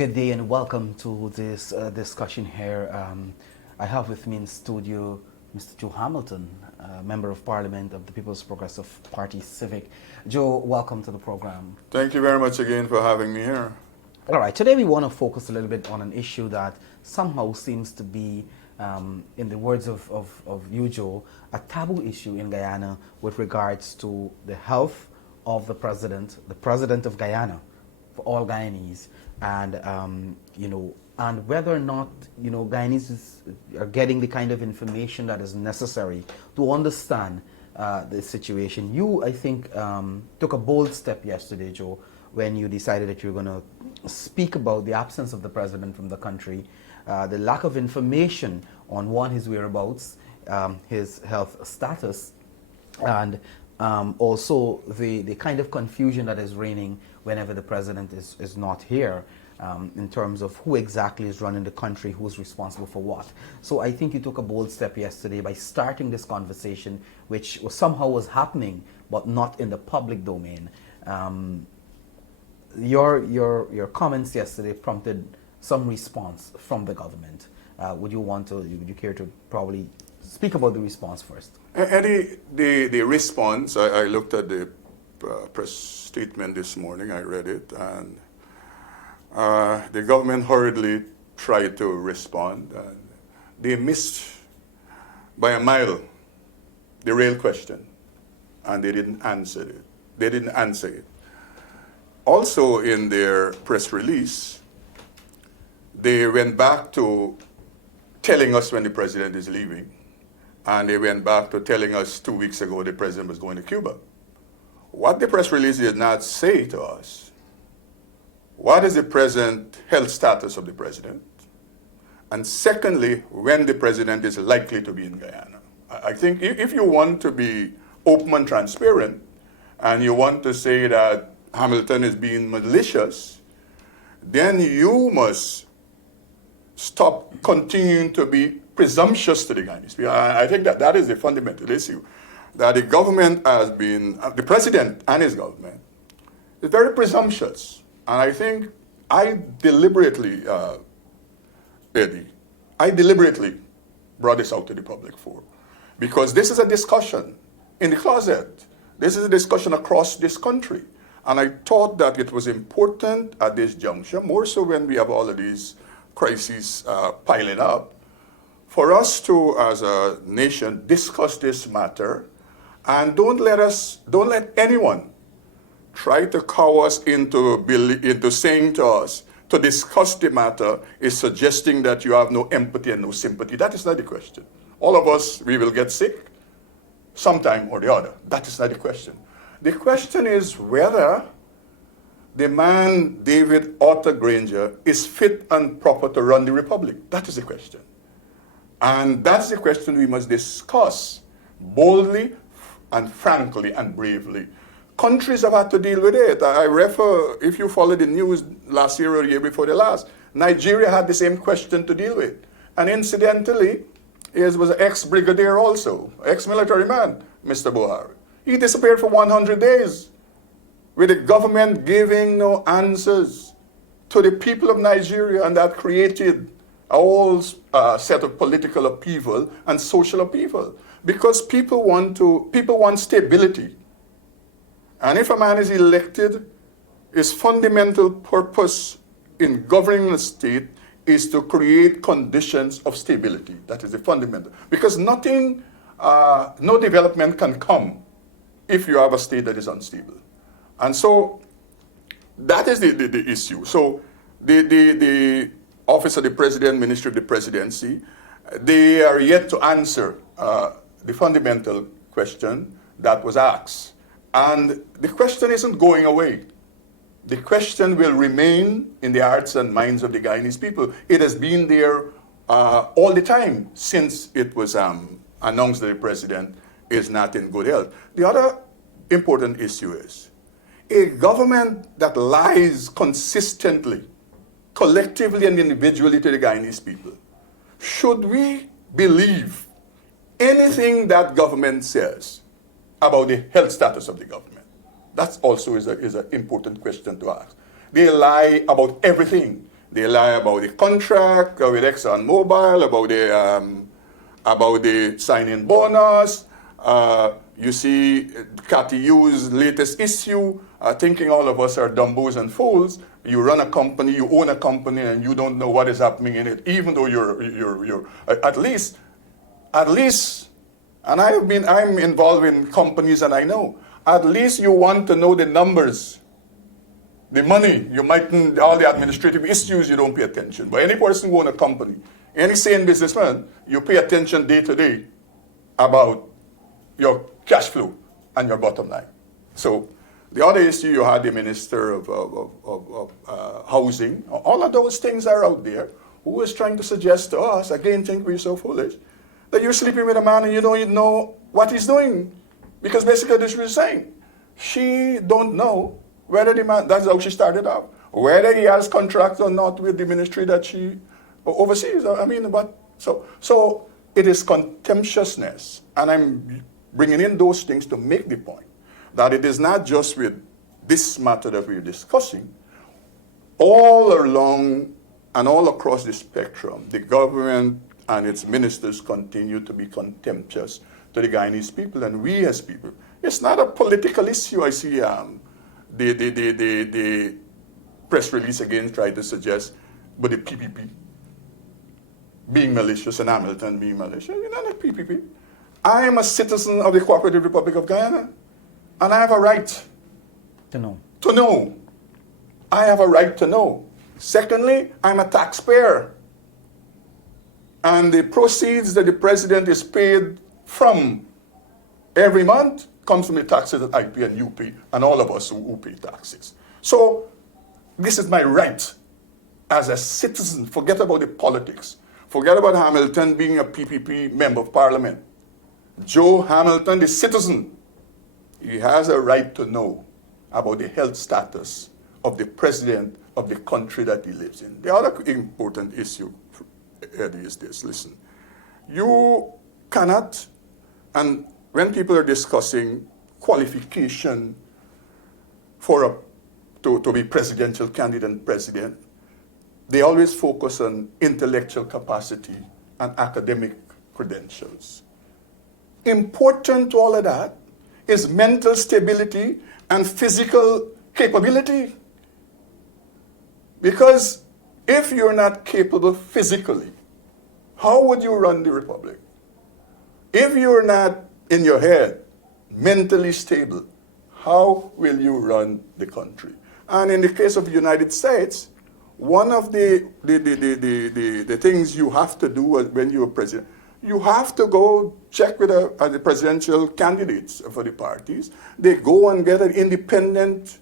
Good day and welcome to this discussion here. I have with me in studio Mr. Joe Hamilton, Member of Parliament of the People's Progressive Party Civic. Joe, welcome to the program. Thank you very much again for having me here. All right, today we want to focus a little bit on an issue that somehow seems to be, in the words of you, Joe, a taboo issue in Guyana with regards to the health of the president of Guyana, for all Guyanese, and and whether or not Guyanese are getting the kind of information that is necessary to understand the situation. You, I think, took a bold step yesterday, Joe, when you decided that you were going to speak about the absence of the president from the country, the lack of information on his whereabouts, his health status, and also the kind of confusion that is reigning whenever the president is not here, in terms of who exactly is running the country, who's responsible for what. So I think you took a bold step yesterday by starting this conversation, which somehow was happening, but not in the public domain. Your comments yesterday prompted some response from the government. Would you care to probably speak about the response first? Eddie, the response, I looked at the press statement this morning, I read it, and the government hurriedly tried to respond. And they missed by a mile the real question, and they didn't answer it. Also, in their press release, they went back to telling us when the president is leaving, and they went back to telling us 2 weeks ago the president was going to Cuba. What the press release did not say to us, what is the present health status of the president? And secondly, when the president is likely to be in Guyana. I think if you want to be open and transparent, and you want to say that Hamilton is being malicious, then you must stop continuing to be presumptuous to the Guyanese. I think that is the fundamental issue, that the government has been, the president and his government, is very presumptuous. And I think I deliberately, Eddie, brought this out to the public for, because this is a discussion in the closet. This is a discussion across this country. And I thought that it was important at this juncture, more so when we have all of these crises piling up, for us to, as a nation, discuss this matter, and don't let anyone try to cow us into saying to us, to discuss the matter is suggesting that you have no empathy and no sympathy. That is not the question. All of us, we will get sick sometime or the other. That is not the question. The question is whether the man, David Arthur Granger, is fit and proper to run the republic. That is the question. And that's the question we must discuss boldly and frankly and bravely. Countries have had to deal with it. I refer, if you follow the news last year or the year before the last, Nigeria had the same question to deal with. And incidentally, he was an ex-brigadier also, ex-military man, Mr. Buhari. He disappeared for 100 days with the government giving no answers to the people of Nigeria, and that created a whole set of political upheaval and social upheaval, because people want stability. And if a man is elected, his fundamental purpose in governing the state is to create conditions of stability. That is the fundamental. Because no development can come if you have a state that is unstable. And so that is the issue. So the Office of the President, Ministry of the Presidency, they are yet to answer the fundamental question that was asked. And the question isn't going away. The question will remain in the hearts and minds of the Guyanese people. It has been there all the time since it was announced that the president is not in good health. The other important issue is a government that lies consistently, collectively and individually to the Guyanese people. Should we believe anything that government says about the health status of the government? That also is an important question to ask. They lie about everything. They lie about the contract with ExxonMobil, about the signing bonus. You see Cathy Hughes' latest issue, thinking all of us are dumbos and fools. You run a company, you own a company, and you don't know what is happening in it, even though you're at least, and I'm involved in companies and I know, at least you want to know the numbers. The money, you mightn't, all the administrative issues, you don't pay attention. But any person who owns a company, any sane businessman, you pay attention day to day about your cash flow and your bottom line. So the other issue, you had the Minister of Housing. All of those things are out there. Who is trying to suggest to us, again, think we're so foolish, that you're sleeping with a man and you don't even know what he's doing. Because basically this is what she's saying. She don't know whether the man, that's how she started off, whether he has contracts or not with the ministry that she oversees. I mean, but so it is contemptuousness, and I'm bringing in those things to make the point that it is not just with this matter that we're discussing. All along and all across the spectrum, the government and its ministers continue to be contemptuous to the Guyanese people and we as people. It's not a political issue. I see the press release again tried to suggest, but the PPP being malicious and Hamilton being malicious, you know, like PPP. I am a citizen of the Cooperative Republic of Guyana, and I have a right to know. To know. I have a right to know. Secondly, I'm a taxpayer, and the proceeds that the president is paid from every month comes from the taxes that I pay and you pay, and all of us who pay taxes. So this is my right as a citizen. Forget about the politics. Forget about Hamilton being a PPP member of parliament. Joe Hamilton, the citizen, he has a right to know about the health status of the president of the country that he lives in. The other important issue, Eddie, is this. Listen, you cannot, and when people are discussing qualification to be presidential candidate and president, they always focus on intellectual capacity and academic credentials. Important to all of that is mental stability and physical capability. Because if you're not capable physically, how would you run the republic? If you're not in your head mentally stable, how will you run the country? And in the case of the United States, one of the things you have to do when you're president, you have to go check with the presidential candidates for the parties. They go and get an independent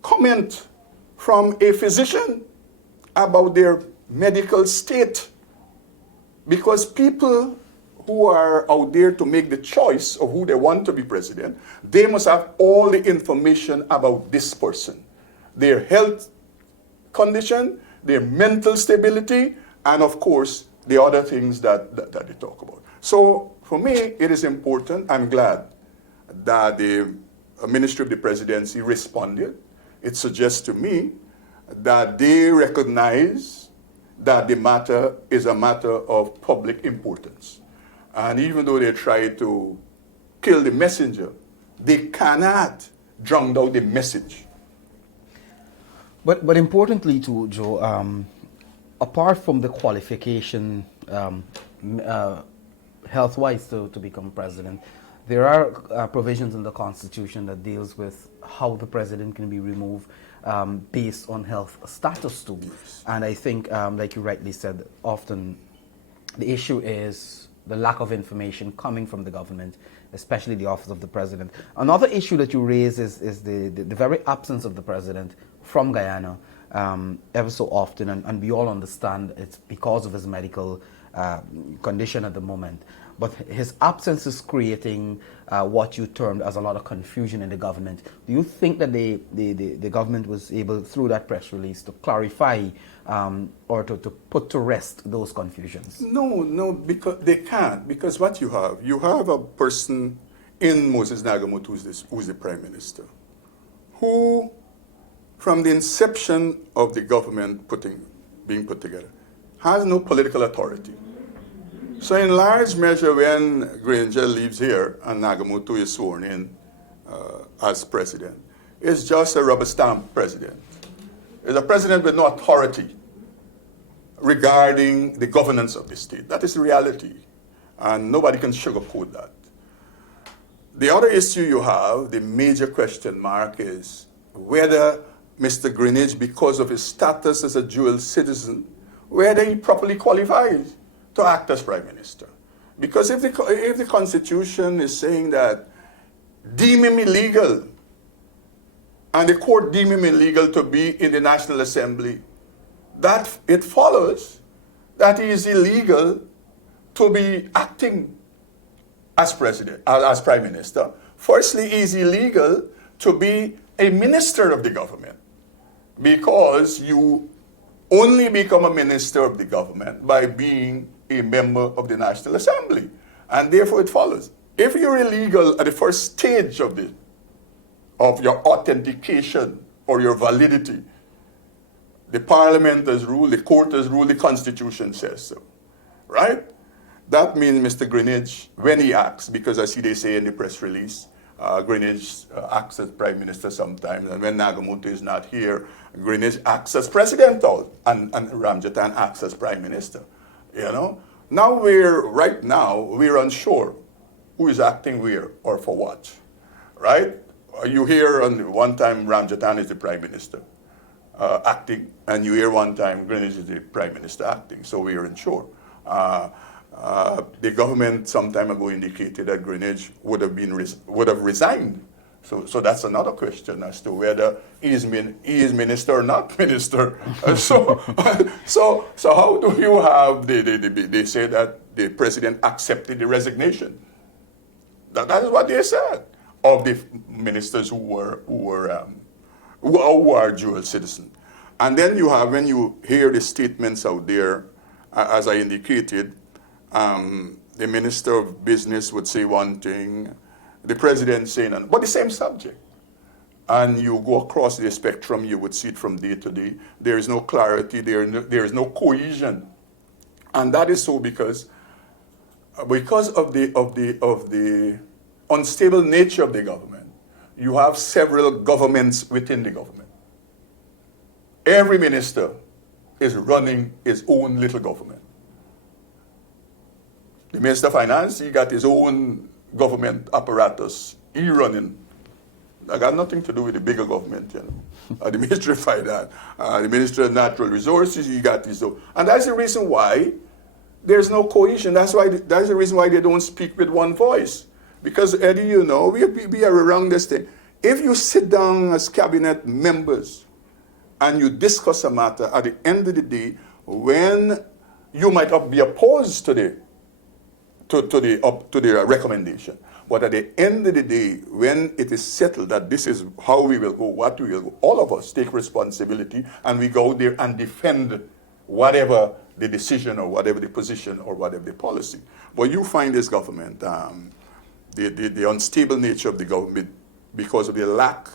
comment from a physician about their medical state. Because people who are out there to make the choice of who they want to be president, they must have all the information about this person. Their health condition, their mental stability, and of course, the other things that they talk about. So for me, it is important. I'm glad that the Ministry of the Presidency responded. It suggests to me that they recognize that the matter is a matter of public importance. And even though they try to kill the messenger, they cannot drown out the message. But importantly too, Joe, apart from the qualification health-wise to become president, there are provisions in the Constitution that deals with how the president can be removed based on health status too. Yes. And I think, like you rightly said, often the issue is the lack of information coming from the government, especially the office of the president. Another issue that you raise is the very absence of the president from Guyana ever so often, and we all understand it's because of his medical condition at the moment. But his absence is creating what you termed as a lot of confusion in the government. Do you think that the government was able, through that press release, to clarify or to put to rest those confusions? No, because they can't. Because what you have a person in Moses Nagamut who's the prime minister, who, from the inception of the government putting being put together, has no political authority. So in large measure, when Granger leaves here and Nagamoto is sworn in as president, it's just a rubber stamp president. It's a president with no authority regarding the governance of the state. That is the reality, and nobody can sugarcoat that. The other issue you have, the major question mark, is whether Mr. Greenidge, because of his status as a dual citizen, whether he properly qualifies to act as prime minister. Because if the Constitution is saying that deem him illegal, and the court deem him illegal to be in the National Assembly, that it follows that he is illegal to be acting as president, as prime minister. Firstly, he is illegal to be a minister of the government, because you only become a minister of the government by being a member of the National Assembly. And therefore it follows, if you're illegal at the first stage of your authentication or your validity, the parliament has ruled, the court has ruled, the Constitution says so, right? That means Mr. Greenidge, when he acts, because I see they say in the press release, Greenidge acts as prime minister sometimes, and when Nagamoto is not here, Greenidge acts as president, and Ramjatan acts as prime minister. You know, now we're unsure who is acting where or for what, right? You hear on one time Ramjatan is the prime minister acting, and you hear one time Greenidge is the prime minister acting. So we are unsure. The government some time ago indicated that Greenidge would have resigned. So that's another question as to whether he is minister or not minister. So how do you have they say that the president accepted the resignation? That is what they said of the ministers who are dual citizens. And then you have, when you hear the statements out there, as I indicated, the Minister of Business would say one thing, the President saying another, but the same subject. And you go across the spectrum, you would see it from day to day. There is no clarity, there is no cohesion. And that is so because of the unstable nature of the government. You have several governments within the government. Every minister is running his own little government. The Minister of Finance, he got his own government apparatus. He running. That got nothing to do with the bigger government, you know. The Ministry of Finance, the Ministry of Natural Resources, he got his own. And that's the reason why there's no cohesion. That's the reason why they don't speak with one voice. Because, Eddie, you know, we are around this thing. If you sit down as cabinet members and you discuss a matter, at the end of the day, when you might be opposed to the recommendation, but at the end of the day, when it is settled that this is how we will go, what we will go, all of us take responsibility and we go there and defend whatever the decision or whatever the position or whatever the policy. But you find this government, the unstable nature of the government because of the lack,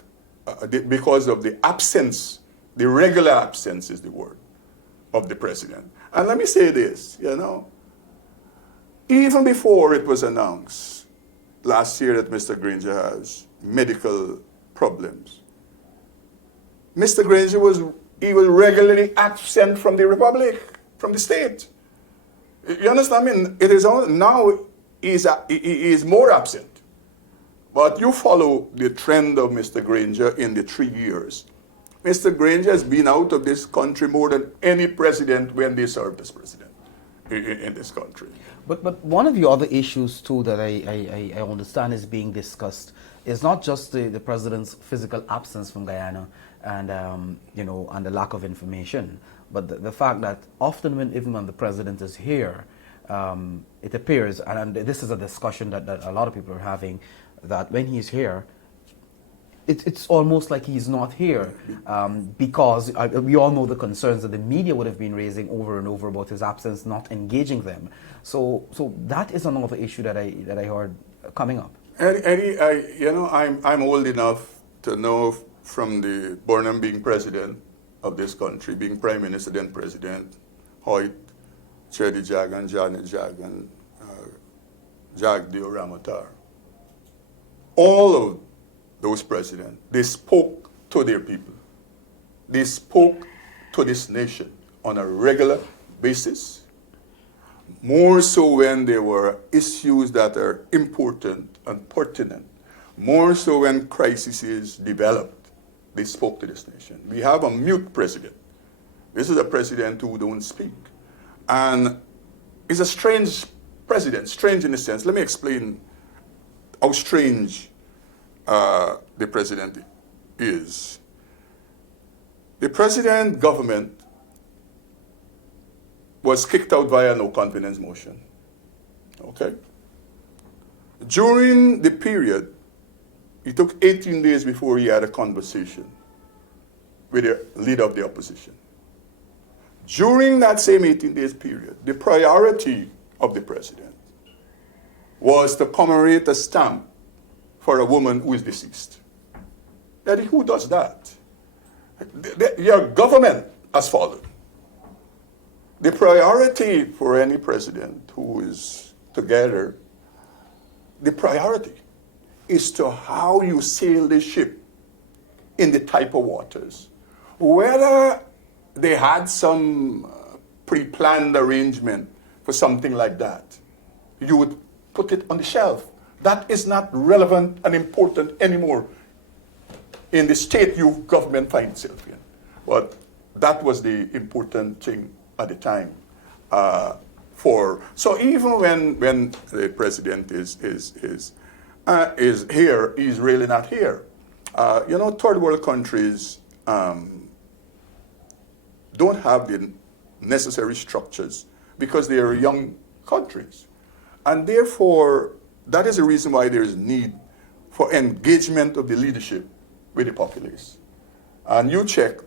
because of the absence, the regular absence is the word, of the president. And let me say this, you know, even before it was announced last year that Mr. Granger has medical problems, Mr. Granger was regularly absent from the republic, from the state. You understand? I mean, it is now he is more absent. But you follow the trend of Mr. Granger in the 3 years. Mr. Granger has been out of this country more than any president when they served as president in this country. But one of the other issues too that I understand is being discussed is not just the president's physical absence from Guyana and you know, and the lack of information, but the fact that often even when the president is here, it appears, and this is a discussion that a lot of people are having, that when he's here, it's almost like he's not here, because we all know the concerns that the media would have been raising over and over about his absence, not engaging them. So that is another issue that I heard coming up. Eddie, I'm old enough to know from the Burnham being president of this country, being Prime Minister, then President, Hoyt, Chedi Jagan, Janet Jagan, Jagdeo Ramatar. All of those presidents, they spoke to their people. They spoke to this nation on a regular basis, more so when there were issues that are important and pertinent, more so when crises developed, they spoke to this nation. We have a mute president. This is a president who don't speak. And he's a strange president, strange in a sense. Let me explain how strange the president is. The president government was kicked out via no confidence motion. Okay? During the period, it took 18 days before he had a conversation with the leader of the opposition. During that same 18 days period, the priority of the president was to commemorate a stamp for a woman who is deceased. Daddy, who does that? Your government has fallen. The priority for any president who is together, the priority is to how you sail the ship in the type of waters. Whether they had some pre-planned arrangement for something like that, you would put it on the shelf. That is not relevant and important anymore in the state your government finds itself in. But that was the important thing at the time. So even when the president is here, he's really not here. Third world countries don't have the necessary structures because they are young countries. And therefore, that is the reason why there is need for engagement of the leadership with the populace. And you check,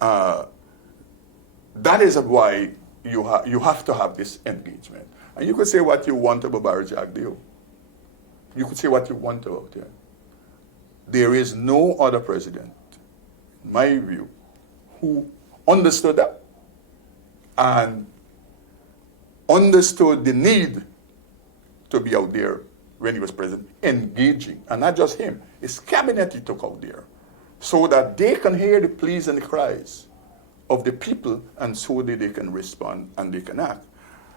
that is why you have to have this engagement. And you could say what you want about Barry Jagdeo. You could say what you want about him. There is no other president, in my view, who understood that and understood the need to be out there when he was president, engaging, and not just him, his cabinet he took out there, so that they can hear the pleas and the cries of the people, and so that they can respond and they can act.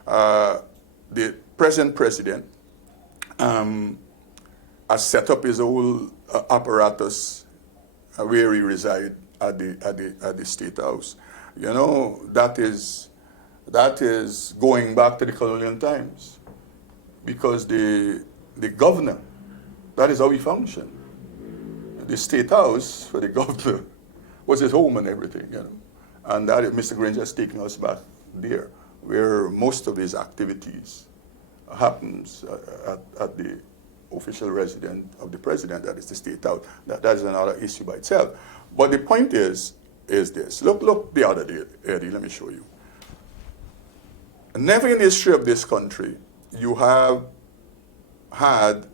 The present president has set up his whole apparatus where he resides at the State House. That is going back to the colonial times, because the governor, that is how he functioned. The State House for the governor was his home and everything, And that Mr. Granger has taken us back there, where most of his activities happens at the official residence of the president, that is the State House. That is another issue by itself. But the point is this. Look the other day, Eddie, let me show you. Never in the history of this country you have had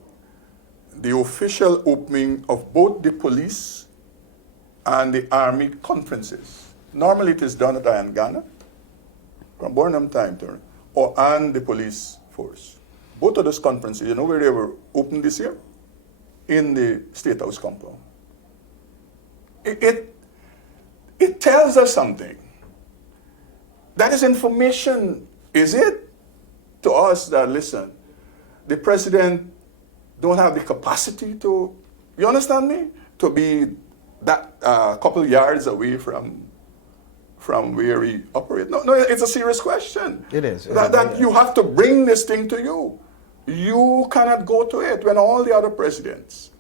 the official opening of both the police and the army conferences. Normally it is done at Ghana, from Burnham time, and the police force. Both of those conferences, you know where they were opened this year? In the State House compound. It tells us something. That is information, is it, to us that, listen, the president don't have the capacity to, you understand me? To be that couple yards away from where he operates. No, it's a serious question. It is. That you have to bring this thing to you. You cannot go to it when all the other presidents,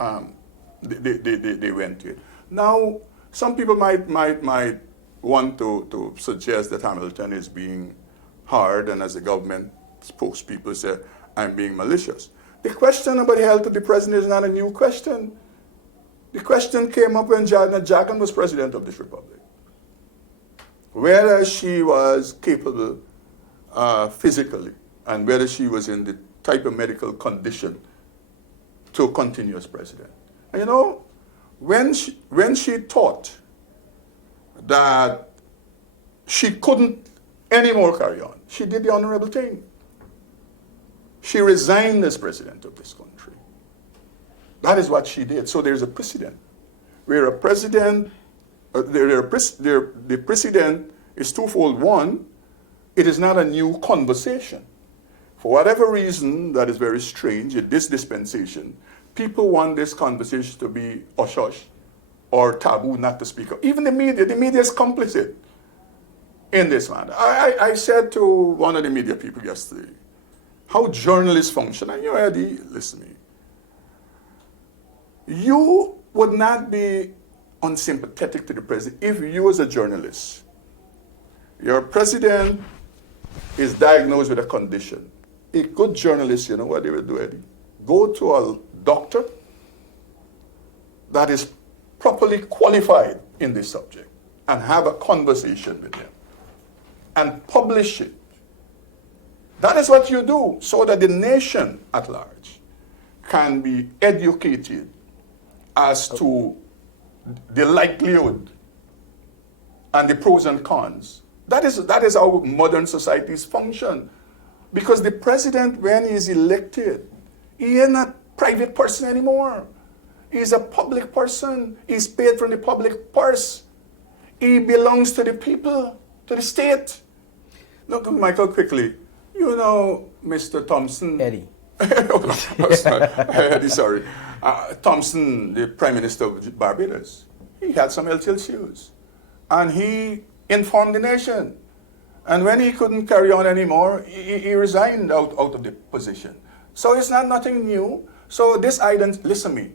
they went to it. Now, some people might want to suggest that Hamilton is being hard, and as the government spokespeople say, I'm being malicious. The question about the health of the president is not a new question. The question came up when Janet Jagan was president of this republic. Whether she was capable physically, and whether she was in the type of medical condition to continue as president. And when she thought that she couldn't anymore carry on. She did the honorable thing. She resigned as president of this country. That is what she did. So there's a precedent where a president, the precedent is twofold. One, it is not a new conversation. For whatever reason that is very strange in this dispensation, people want this conversation to be hush-hush or taboo, not to speak of. Even the media is complicit in this matter. I said to one of the media people yesterday, how journalists function, and you, Eddie, listen to me. You would not be unsympathetic to the president if you as a journalist, your president is diagnosed with a condition. A good journalist, you know what they will do, Eddie? Go to a doctor that is properly qualified in this subject and have a conversation with them and publish it. That is what you do so that the nation at large can be educated as to the likelihood and the pros and cons. That is how modern societies function. Because the president, when he is elected, he is not a private person anymore. He's a public person. He's paid from the public purse. He belongs to the people, to the state. Look, Michael, quickly. You know Mr. Thompson. Eddie. Eddie, sorry. Thompson, the Prime Minister of Barbados, he had some ill issues. And he informed the nation. And when he couldn't carry on anymore, he resigned out of the position. So it's not nothing new. So this listen to me,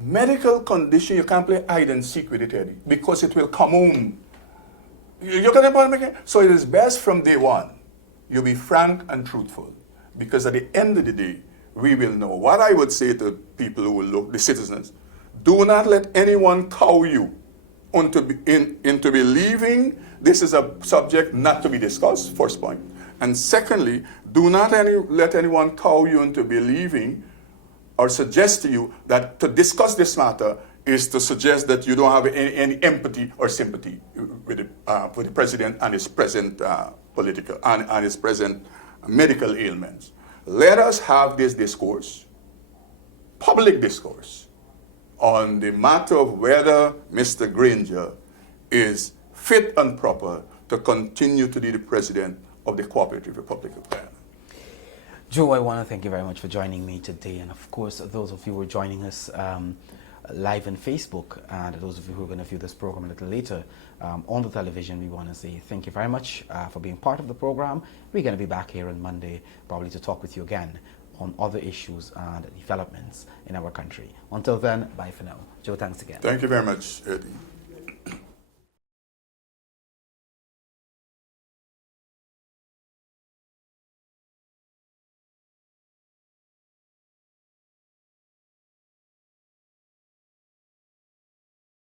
medical condition, you can't play hide and seek with it, Eddie, because it will come home. You're going to make it. So it is best from day one, you be frank and truthful. Because at the end of the day, we will know. What I would say to people who will look, the citizens, do not let anyone cow you into believing this is a subject not to be discussed, first point. And secondly, do not let anyone cow you into believing or suggest to you that to discuss this matter is to suggest that you don't have any empathy or sympathy with the president and his present political and his present medical ailments. Let us have this discourse, public discourse, on the matter of whether Mr. Granger is fit and proper to continue to be the president of the Cooperative Republic of Guyana. Joe, I want to thank you very much for joining me today. And of course, those of you who are joining us live on Facebook, and those of you who are going to view this program a little later on the television, we want to say thank you very much for being part of the program. We're going to be back here on Monday, probably to talk with you again on other issues and developments in our country. Until then, bye for now. Joe, thanks again. Thank you very much, Eddie.